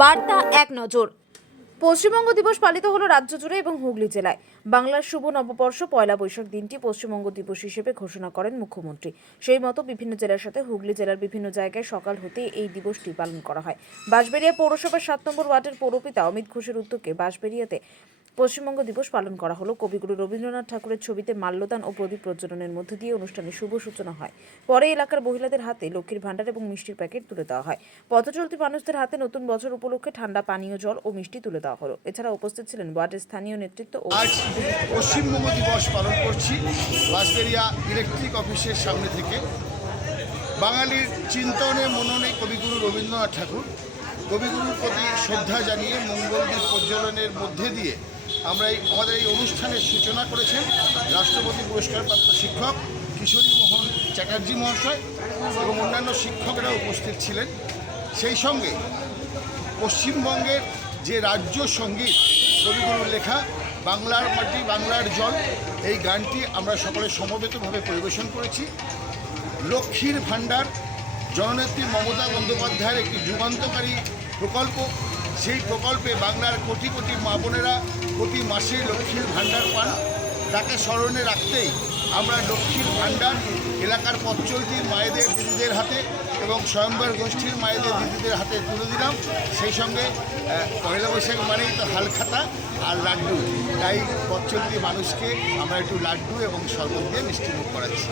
বার্তা এক নজর। পশ্চিমবঙ্গ দিবস পালিত হলো রাজ্য জুড়ে এবং হুগলি জেলায়। বাংলার শুভ নববর্ষ পয়লা বৈশাখ দিনটি পশ্চিমবঙ্গ দিবস হিসেবে ঘোষণা করেন মুখ্যমন্ত্রী। সেই মতো বিভিন্ন জেলার সাথে হুগলি জেলার বিভিন্ন জায়গায় সকাল হতেই এই দিবসটি পালন করা হয়। বাঁশবেড়িয়া পৌরসভার 7 নম্বর ওয়ার্ডের পৌরপিতা অমিত ঘোষের উদ্যোগে বাঁশবেড়িয়াতে পশ্চিমবঙ্গ দিবস পালন করা হলো। কবিগুরু রবীন্দ্রনাথ ঠাকুরের ছবিতে মাল্যদান ও প্রদীপ প্রজ্বলনের মধ্য দিয়ে অনুষ্ঠানের শুভ সূচনা হয়। পরে এলাকার মহিলাদের হাতে লক্ষ্মীর ভাণ্ডার এবং মিষ্টির প্যাকেট তুলে দেওয়া হয়। পথচলতি মানুষদের হাতে নতুন বছর উপলক্ষে ঠান্ডা পানীয় জল ও মিষ্টি তুলে দেওয়া হলো। এছাড়া উপস্থিত ছিলেন ওয়ার্ডের স্থানীয় নেতৃত্ব ও আজ পশ্চিমবঙ্গ দিবস পালন করছি বাঁশবেড়িয়া ইলেকট্রিক অফিসের সামনে থেকে। বাঙালির চিন্তনে মননে কবিগুরু রবীন্দ্রনাথ ঠাকুর, কবিগুরুর প্রতি শ্রদ্ধা জানিয়ে মঙ্গলদ্বীপ প্রজ্বলনের মধ্যে দিয়ে আমরা আমাদের এই অনুষ্ঠানের সূচনা করেছেন রাষ্ট্রপতি পুরস্কারপ্রাপ্ত শিক্ষক কিশোরী মোহন চ্যাটার্জি মহাশয় এবং অন্যান্য শিক্ষকরা উপস্থিত ছিলেন। সেই সঙ্গে পশ্চিমবঙ্গের যে রাজ্য সঙ্গীত কবিগুরুর লেখা বাংলার মাটি বাংলার জল, এই গানটি আমরা সকলে সমবেতভাবে পরিবেশন করেছি। লক্ষ্মীর ভাণ্ডার জননেত্রী মমতা বন্দ্যোপাধ্যায়ের একটি যুগান্তকারী প্রকল্প। সেই প্রকল্পে বাংলার কোটি কোটি মা বোনেরা প্রতি মাসে লক্ষ্মীর ভাণ্ডার পান। তাকে স্মরণে রাখতেই আমরা লক্ষ্মীর ভাণ্ডার এলাকার পথচলতি মায়েদের দিদিদের হাতে এবং স্বয়ম্বর গোষ্ঠীর মায়েদের দিদিদের হাতে তুলে দিলাম। সেই সঙ্গে পয়লা বৈশাখ মানেই তো হালখাতা আর লাড্ডু, তাই পথচলতি মানুষকে আমরা একটু লাড্ডু এবং শরবত দিয়ে মিষ্টিমুখ করাচ্ছি।